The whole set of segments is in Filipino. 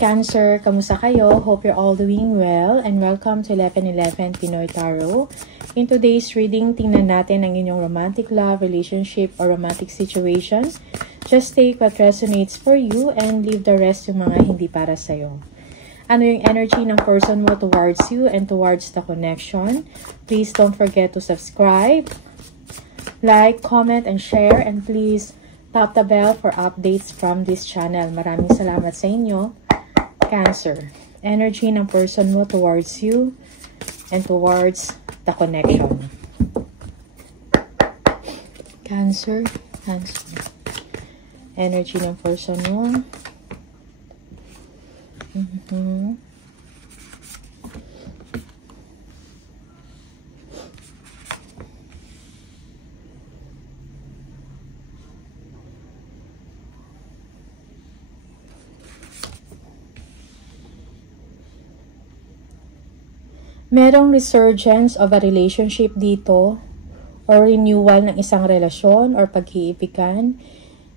Cancer, kamusta kayo? Hope you're all doing well and welcome to 1111 Pinoy Tarot. In today's reading, tingnan natin ang inyong romantic love, relationship, or romantic situations. Just take what resonates for you and leave the rest yung mga hindi para sa'yo. Ano yung energy ng person mo towards you and towards the connection? Please don't forget to subscribe, like, comment, and share, and please tap the bell for updates from this channel. Maraming salamat sa inyo. Cancer, energy ng person mo towards you and towards the connection. Cancer, energy ng person mo. Merong resurgence of a relationship dito or renewal ng isang relasyon or pag-iibigan.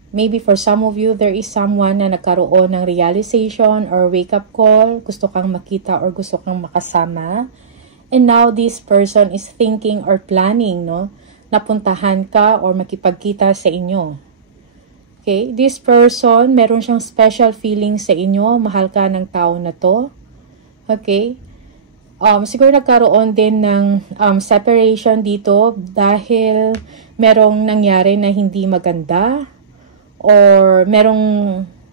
Maybe for some of you, there is someone na nagkaroon ng realization or wake-up call, gusto kang makita or gusto kang makasama. And now this person is thinking or planning, no? Napuntahan ka or makipagkita sa inyo. Okay? This person, meron siyang special feeling sa inyo, mahal ka ng tao na to. Okay? Siguro nagkaroon din ng separation dito dahil merong nangyari na hindi maganda or merong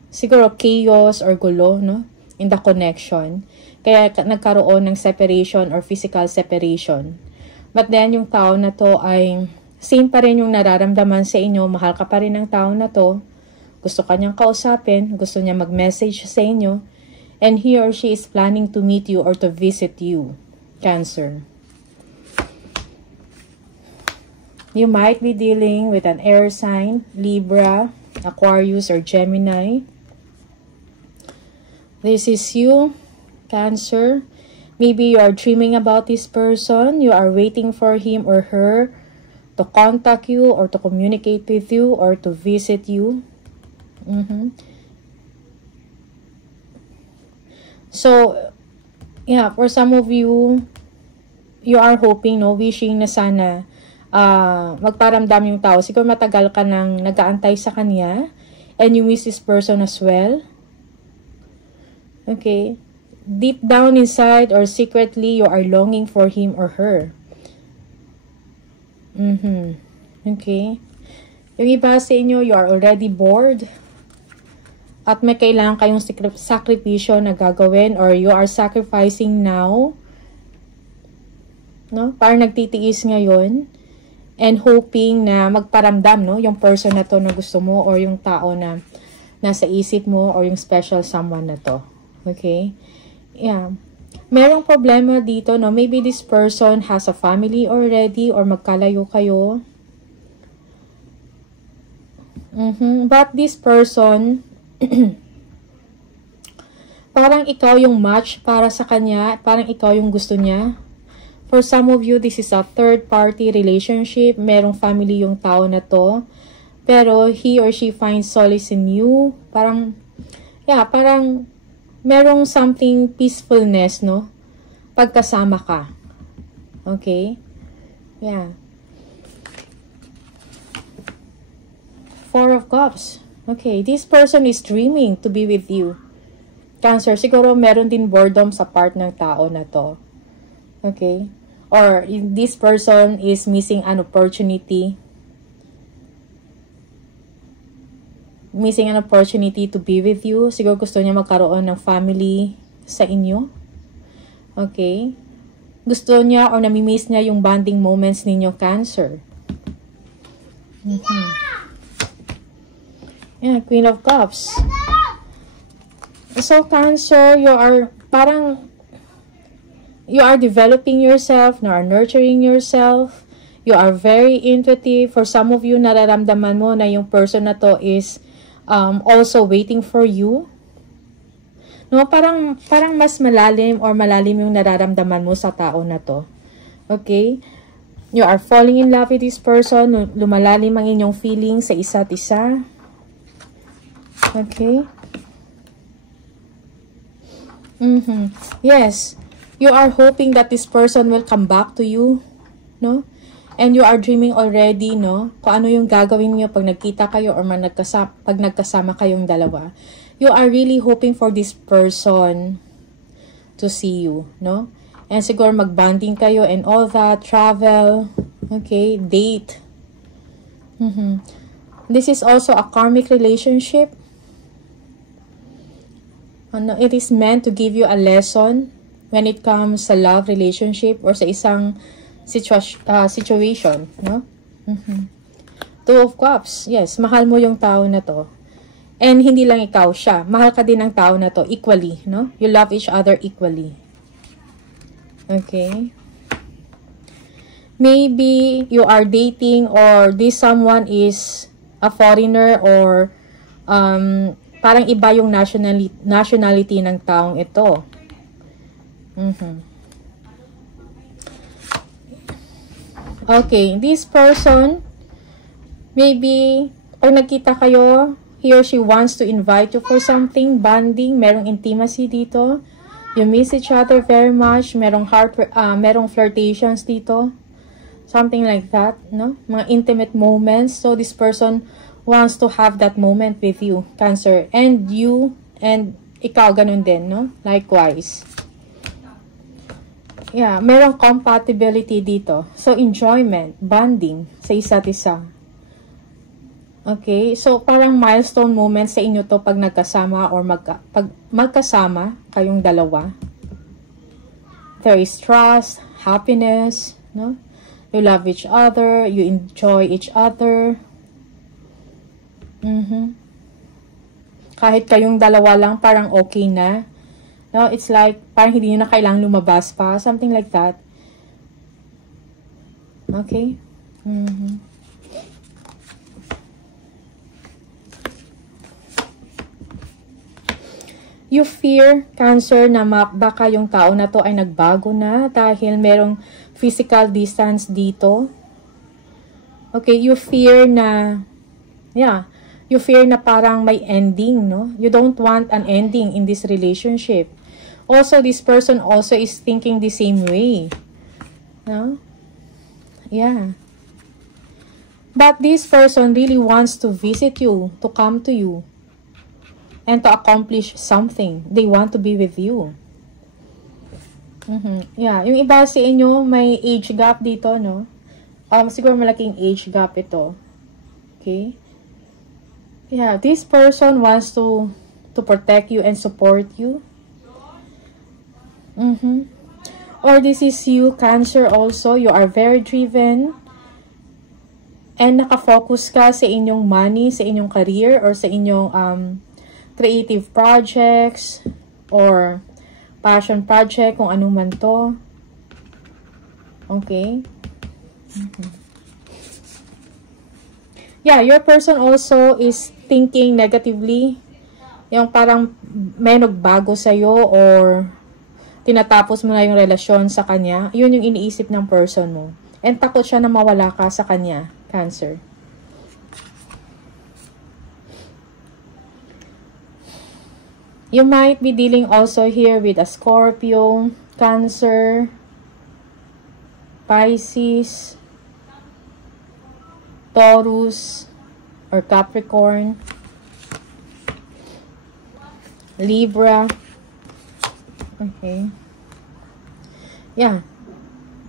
siguro chaos or gulo, no, in the connection. Kaya nagkaroon ng separation or physical separation. But then yung tao na to ay same pa rin yung nararamdaman sa inyo, mahal ka pa rin ng tao na to, gusto ka niyang kausapin, gusto niya mag-message sa inyo, and he or she is planning to meet you or to visit you, Cancer. You might be dealing with an air sign, Libra, Aquarius, or Gemini. This is you, Cancer. Maybe you are dreaming about this person. You are waiting for him or her to contact you or to communicate with you or to visit you. So, yeah, for some of you, you are hoping, no, wishing na sana magparamdam yung tao. Siguro matagal ka nang nag-aantay sa kanya and you miss this person as well. Okay? Deep down inside or secretly, you are longing for him or her. Okay? Yung iba sa inyo, you are already bored. At may kailangan kayong sakripisyo na gagawin or you are sacrificing now. No? Parang nagtitiis ngayon and hoping na magparamdam, no, yung person na to na gusto mo or yung tao na nasa isip mo or yung special someone na to. Okay? Yeah. Merong problema dito, no? Maybe this person has a family already or magkalayo kayo. But this person parang ikaw yung match para sa kanya, parang ikaw yung gusto niya. For some of you, this is a third-party relationship. Merong family yung tao na to. Pero he or she finds solace in you. Parang, yeah, parang merong something peacefulness, no? Pagkasama ka. Okay? Yeah. Four of Cups. Okay, this person is dreaming to be with you. Cancer, siguro meron din boredom sa part ng tao na to. Okay? Or this person is missing an opportunity. Missing an opportunity to be with you. Siguro gusto niya magkaroon ng family sa inyo. Okay? Gusto niya or namimiss niya yung bonding moments ninyo, Cancer. Yeah, Queen of Cups. So, Cancer, you are parang you are developing yourself, you are nurturing yourself. You are very intuitive. For some of you, nararamdaman mo na yung person na to is also waiting for you. No, parang mas malalim or malalim yung nararamdaman mo sa tao na to. Okay? You are falling in love with this person. Lumalalim ang inyong feelings sa isa't isa. Okay? Yes, you are hoping that this person will come back to you, no? And you are dreaming already, no? Kung ano yung gagawin niyo pag nagkita kayo or pag nagkasama kayong dalawa. You are really hoping for this person to see you, no? And siguro mag-bonding kayo and all that, travel, okay, date. This is also a karmic relationship. It is meant to give you a lesson when it comes sa love relationship or sa isang situation, no? Two of Cups. Yes, mahal mo yung tao na to. And hindi lang ikaw siya. Mahal ka din ng tao na to equally, no? You love each other equally. Okay? Maybe you are dating or this someone is a foreigner or parang iba yung nationality ng taong ito. Okay, this person, maybe, pag nagkita kayo, he or she wants to invite you for something, bonding, merong intimacy dito. You miss each other very much, merong flirtations dito. Something like that, no? Mga intimate moments. So, this person wants to have that moment with you, Cancer. And you, and ikaw, ganun din, no? Likewise. Yeah, merong compatibility dito. So, enjoyment, bonding sa isa't isa. Okay? So, parang milestone moment sa inyo to pag nagkasama or pag magkasama kayong dalawa. There is trust, happiness, no? You love each other, you enjoy each other. Kahit kayong dalawa lang, parang okay na. No, it's like, parang hindi nyo na kailangang lumabas pa. Something like that. Okay? You fear, Cancer, na baka yung tao na to ay nagbago na dahil merong physical distance dito. Okay, you fear na, you fear na parang may ending, no? You don't want an ending in this relationship. Also, this person also is thinking the same way. No? Yeah. But this person really wants to visit you, to come to you, and to accomplish something. They want to be with you. Yeah, yung iba sa inyo, may age gap dito, no? Siguro malaking age gap ito. Okay? Yeah, this person wants to protect you and support you. Or this is you, Cancer, also. You are very driven. And nakafocus ka sa inyong money, sa inyong career, or sa inyong creative projects, or passion project, kung ano man to. Okay? Yeah, your person also is thinking negatively. Yung parang may nagbago sa'yo or tinatapos mo na yung relasyon sa kanya. Yun yung iniisip ng person mo. And takot siya na mawala ka sa kanya, Cancer. You might be dealing also here with a Scorpio, Cancer, Pisces, Taurus, or Capricorn, Libra. Okay. Yeah.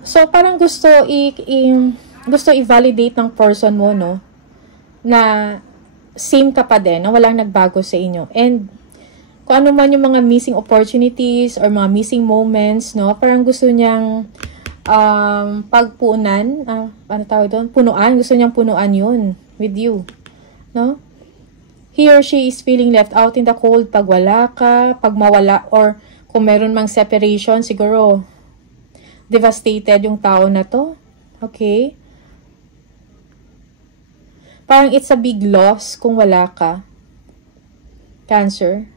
So, parang gusto i-validate ng person mo, no? Na same ka pa din, na walang nagbago sa inyo. And kung ano man yung mga missing opportunities or mga missing moments, no? Parang gusto niyang pagpunan, ano tawag doon? Punuan. Gusto niyang punuan yun with you, no? He or she is feeling left out in the cold pag wala ka, pag mawala, or kung meron mang separation, siguro devastated yung tao na to. Okay? Parang it's a big loss kung wala ka, Cancer,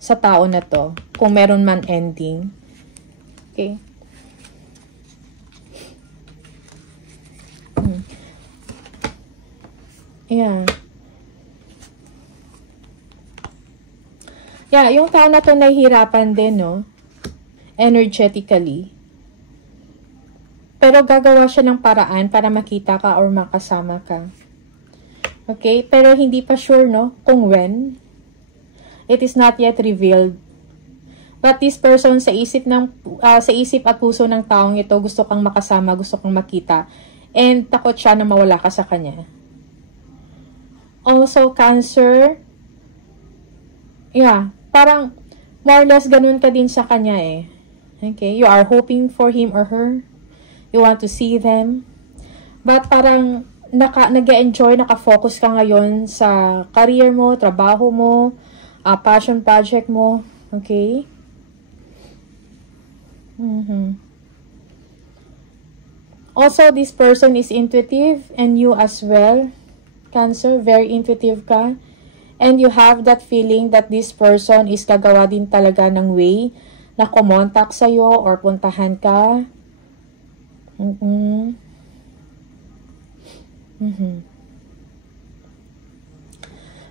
sa tao na to, kung meron man ending. Okay? Yeah. Yeah, yung tao na to nahihirapan din, no? Energetically. Pero gagawa siya ng paraan para makita ka or makasama ka. Okay? Pero hindi pa sure, no? Kung when. It is not yet revealed. But this person sa isip at puso ng taong ito, gusto kang makasama, gusto kang makita. And takot siya na mawala ka sa kanya. Also, Cancer. Yeah, parang more or less ganun ka din sa kanya eh. Okay? You are hoping for him or her. You want to see them. But parang nag-enjoy, naka-focus ka ngayon sa career mo, trabaho mo, passion project mo. Okay? Also, this person is intuitive and you as well. Cancer, very intuitive ka. And you have that feeling that this person is gagawa din talaga ng way na kumontak sa'yo or puntahan ka.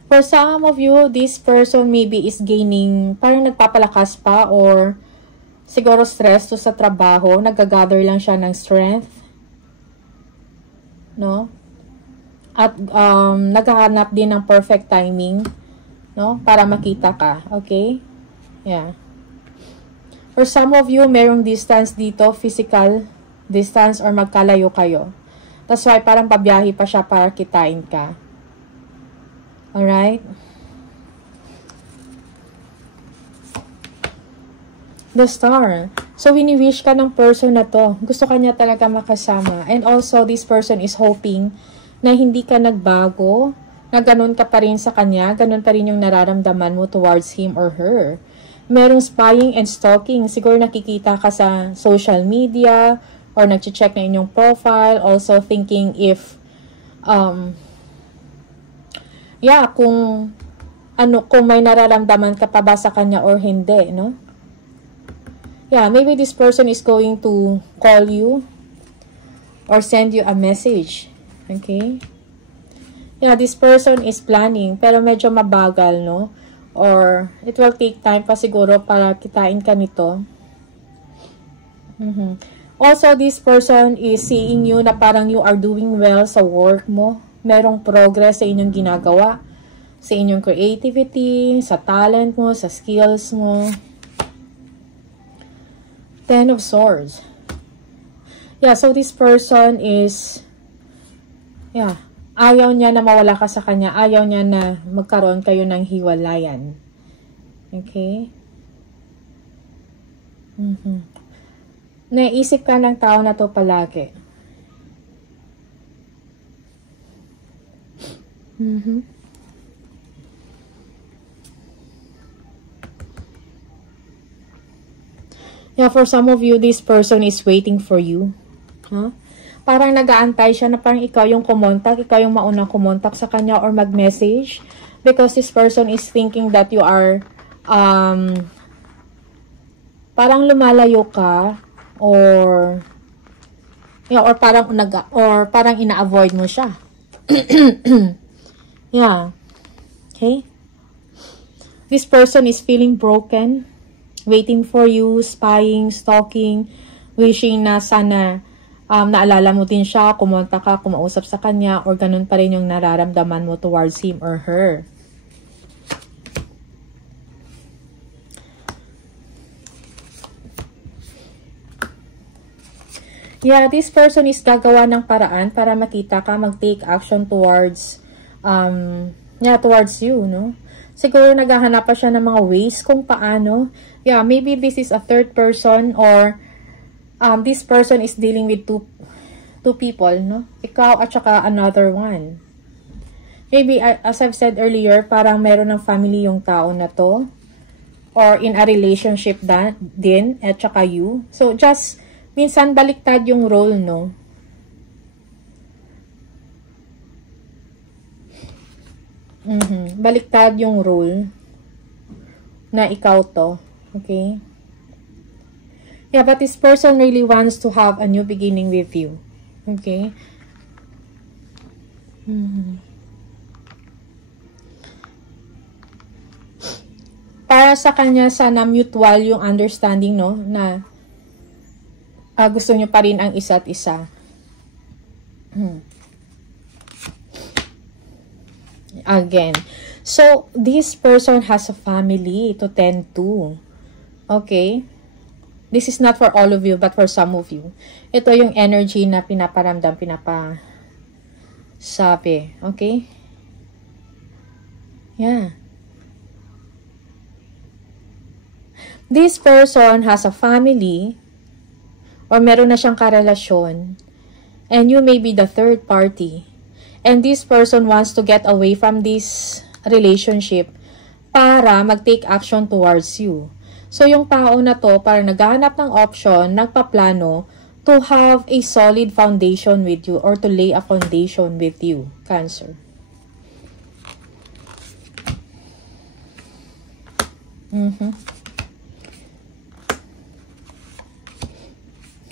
For some of you, this person maybe is gaining, parang nagpapalakas pa or siguro stress to sa trabaho, nag-gather lang siya ng strength. No? At naghahanap din ng perfect timing, no? Para makita ka. Okay? Yeah. For some of you, merong distance dito, physical distance or magkalayo kayo. That's why parang pabiyahe pa siya para kitain ka. Alright? The Star. So, wini-wish ka ng person na to. Gusto ka niya talaga makasama. And also, this person is hoping na hindi ka nagbago, na ganun ka pa rin sa kanya, ganun pa rin yung nararamdaman mo towards him or her. Merong spying and stalking. Siguro nakikita ka sa social media or nag-check na inyong profile. Also thinking if, kung may nararamdaman ka pa ba sa kanya or hindi, no? Yeah, maybe this person is going to call you or send you a message. Okay? Yeah, this person is planning, pero medyo mabagal, no? Or it will take time pa siguro para kitain ka nito. Also, this person is seeing you na parang you are doing well sa work mo. Merong progress sa inyong ginagawa. Sa inyong creativity, sa talent mo, sa skills mo. Ten of Swords. Yeah, so this person is, ayaw niya na mawala ka sa kanya. Ayaw niya na magkaroon kayo ng hiwalayan. Okay? Naisip ka ng tao na to palagi. Yeah, for some of you, this person is waiting for you. Huh? Parang nag-aantay siya na parang ikaw yung kumontak, ikaw yung maunang kumontak sa kanya or mag-message. Because this person is thinking that you are, parang lumalayo ka or parang ina-avoid mo siya. Yeah. Okay? This person is feeling broken. Waiting for you, spying, stalking, wishing na sana naalala mo din siya, kumonta ka, kumausap sa kanya, or ganun pa rin yung nararamdaman mo towards him or her. Yeah, this person is gagawa ng paraan para makita ka, mag-take action towards, towards you, no? Siguro naghahanap pa siya ng mga ways kung paano. Yeah, maybe this is a third person or this person is dealing with two people, no? Ikaw at saka another one. Maybe, as I've said earlier, parang meron ng family yung tao na to. Or in a relationship din at saka you. So, just, minsan baliktad yung role, no? Baliktad yung role na ikaw to. Okay? Yeah, but this person really wants to have a new beginning with you. Okay? Para sa kanya, sana mutual yung understanding, no? Na gusto nyo pa rin ang isa't isa. Again. So, this person has a family to tend to. Okay? This is not for all of you, but for some of you. Ito yung energy na pinaparamdam, sabi. Okay? Yeah. This person has a family or meron na siyang karelasyon and you may be the third party and this person wants to get away from this relationship para mag-take action towards you. So, yung tao na to, para naghahanap ng option, nagpaplano to have a solid foundation with you or to lay a foundation with you, Cancer.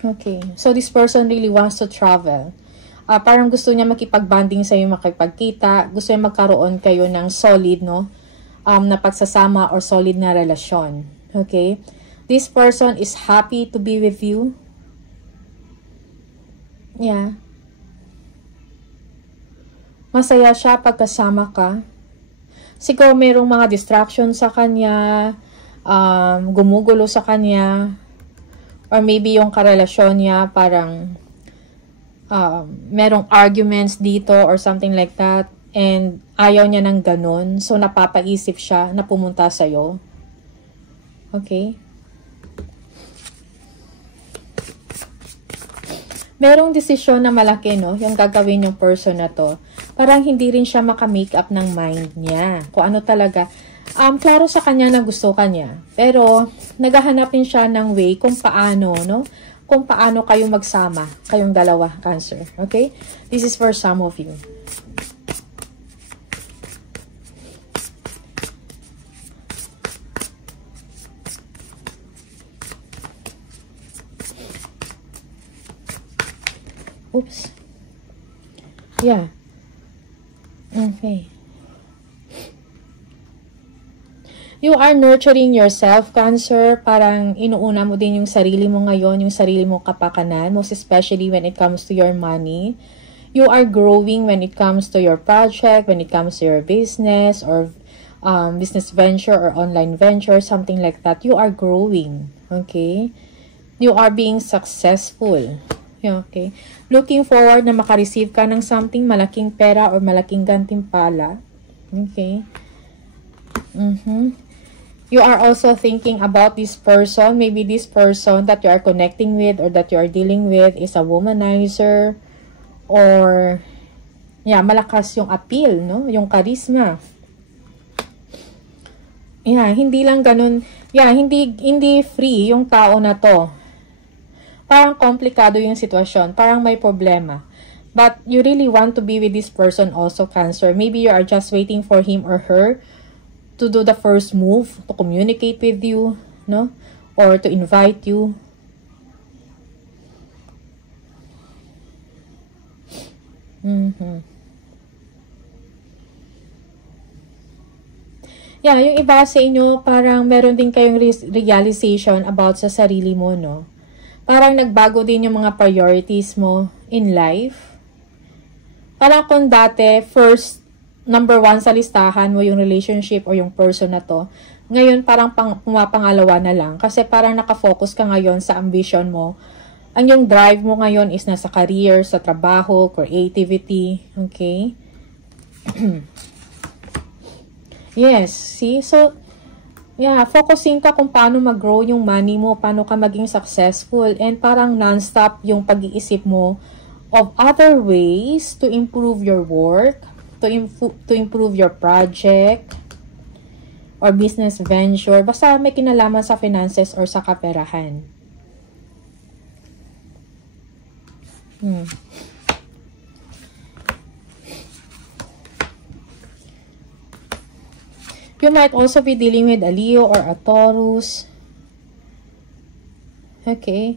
Okay. So, this person really wants to travel. Parang gusto niya makipag-bonding sa'yo, makipagkita. Gusto niya magkaroon kayo ng solid, no? Na pagsasama or solid na relasyon. Okay? This person is happy to be with you. Yeah. Masaya siya pagkasama ka. Siguro mayroong mga distractions sa kanya, gumugulo sa kanya, or maybe yung karelasyon niya parang merong arguments dito or something like that and ayaw niya ng ganun. So, napapaisip siya na pumunta sa'yo. Okay? Merong desisyon na malaki, no? Yung gagawin yung person na to. Parang hindi rin siya makamake up ng mind niya. Kung ano talaga. Klaro sa kanya na gusto kanya. Pero, naghahanapin siya ng way kung paano, no? Kung paano kayo magsama. Kayong dalawa, Cancer. Okay? This is for some of you. Oops. Yeah. Okay. You are nurturing yourself, Cancer. Parang inuuna mo din yung sarili mo ngayon, yung sarili mo kapakanan, most especially when it comes to your money. You are growing when it comes to your project, when it comes to your business or business venture or online venture, something like that. You are growing, okay? You are being successful. Okay? Looking forward na makareceive ka ng something, malaking pera or malaking gantimpala. Okay? You are also thinking about this person. Maybe this person that you are connecting with or that you are dealing with is a womanizer or yeah, malakas yung appeal, no? Yung charisma. Yeah, hindi lang ganun. Yeah, hindi free yung tao na to. Parang komplikado yung sitwasyon. Parang may problema. But you really want to be with this person also, Cancer. Maybe you are just waiting for him or her to do the first move, to communicate with you, no? Or to invite you. Yeah, yung iba sa inyo, parang meron din kayong realization about sa sarili mo, no? Parang nagbago din yung mga priorities mo in life. Parang kung dati, number 1 sa listahan mo yung relationship o yung person na to, ngayon parang pumapangalawa na lang. Kasi parang nakafocus ka ngayon sa ambition mo. Ang yung drive mo ngayon is nasa career, sa trabaho, creativity. Okay? Yes, see? So, yeah, focusing ka kung paano mag-grow yung money mo, paano ka maging successful, and parang non-stop yung pag-iisip mo of other ways to improve your work, to improve your project or business venture. Basta may kinalaman sa finances or sa kaperahan. You might also be dealing with a Leo or a Taurus. Okay.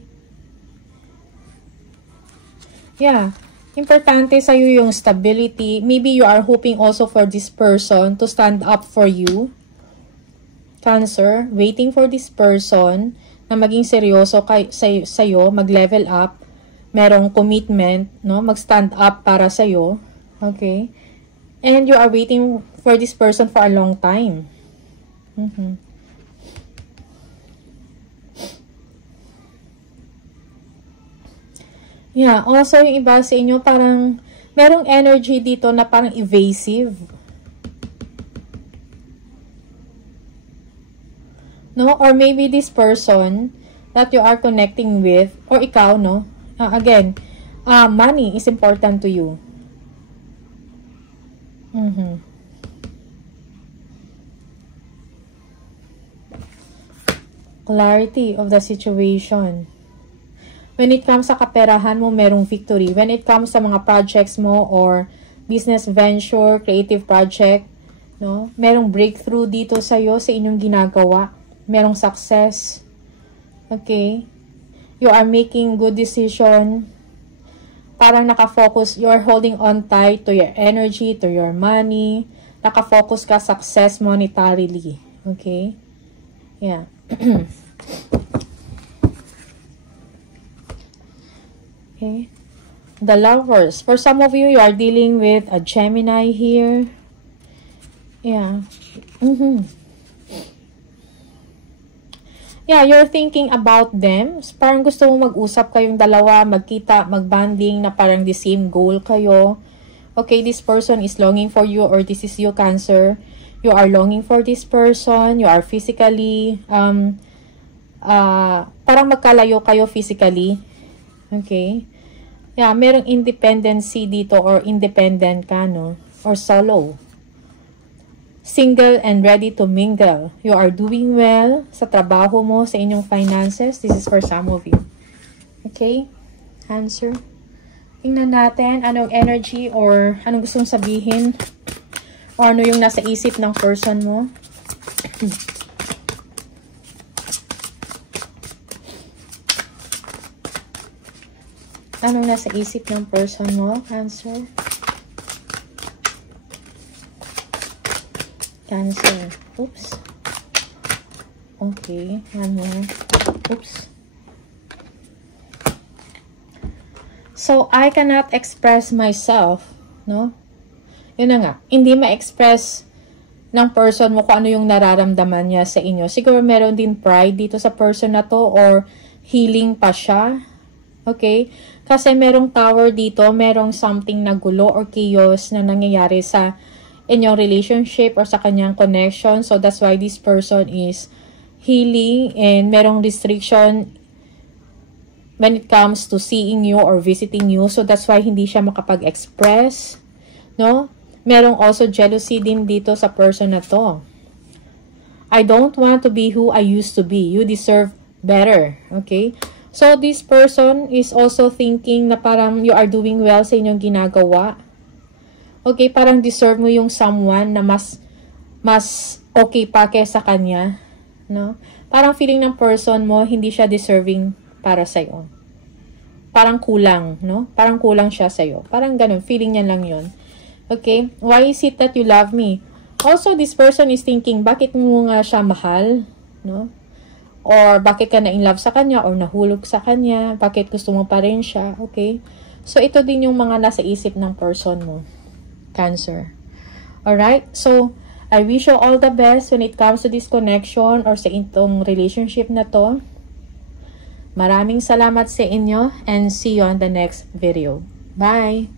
Yeah. Importante sa'yo yung stability. Maybe you are hoping also for this person to stand up for you. Cancer, waiting for this person na maging seryoso sa'yo, mag-level up, merong commitment, no? Mag-stand up para sa'yo, okay? And you are waiting for this person for a long time. Yeah, also yung iba sa inyo, parang merong energy dito na parang evasive. No? Or maybe this person that you are connecting with, or ikaw, no? Again, money is important to you. Clarity of the situation. When it comes sa kaperahan mo, merong victory. When it comes sa mga projects mo or business venture, creative project, no? Merong breakthrough dito sa'yo sa inyong ginagawa. Merong success. Okay? You are making good decision. Parang nakafocus, you are holding on tight to your energy, to your money. Nakafocus ka success monetarily. Okay? Yeah. Okay. The Lovers. For some of you, you are dealing with a Gemini here. Yeah. Yeah, you're thinking about them. Parang gusto mo mag-usap kayong dalawa, magkita, mag-bonding na parang the same goal kayo. Okay, this person is longing for you or this is you, Cancer. You are longing for this person. You are physically, parang magkalayo kayo physically. Okay? Yeah, merong independency dito or independent ka, no? Or solo. Single and ready to mingle. You are doing well sa trabaho mo, sa inyong finances. This is for some of you. Okay? Cancer. Tingnan natin anong energy or anong gustong sabihin or ano yung nasa isip ng person mo. Anong nasa isip ng person mo, Cancer? Cancer. Oops. Okay. One more. Oops. So, I cannot express myself, no? Yun na nga. Hindi ma-express ng person mo kung ano yung nararamdaman niya sa inyo. Siguro meron din pride dito sa person na to or healing pa siya. Okay? Kasi merong tower dito, merong something na gulo or chaos na nangyayari sa inyong relationship or sa kanyang connection. So, that's why this person is healing and merong restriction when it comes to seeing you or visiting you. So, that's why hindi siya makapag-express. No? Merong also jealousy din dito sa person na to. I don't want to be who I used to be. You deserve better. Okay? So, this person is also thinking na parang you are doing well sa inyong ginagawa. Okay, parang deserve mo yung someone na mas okay pa kaysa kanya, no? Parang feeling ng person mo, hindi siya deserving para sa'yo. Parang kulang, no? Parang kulang siya sa'yo. Parang ganun, feeling niya lang yun. Okay, why is it that you love me? Also, this person is thinking, bakit mo nga siya mahal, no? Or bakit ka na in love sa kanya or nahulog sa kanya, bakit gusto mo pa rin siya, okay? So, ito din yung mga nasa isip ng person mo. Cancer. Alright? So, I wish you all the best when it comes to this connection or sa itong relationship na to. Maraming salamat sa inyo and see you on the next video. Bye!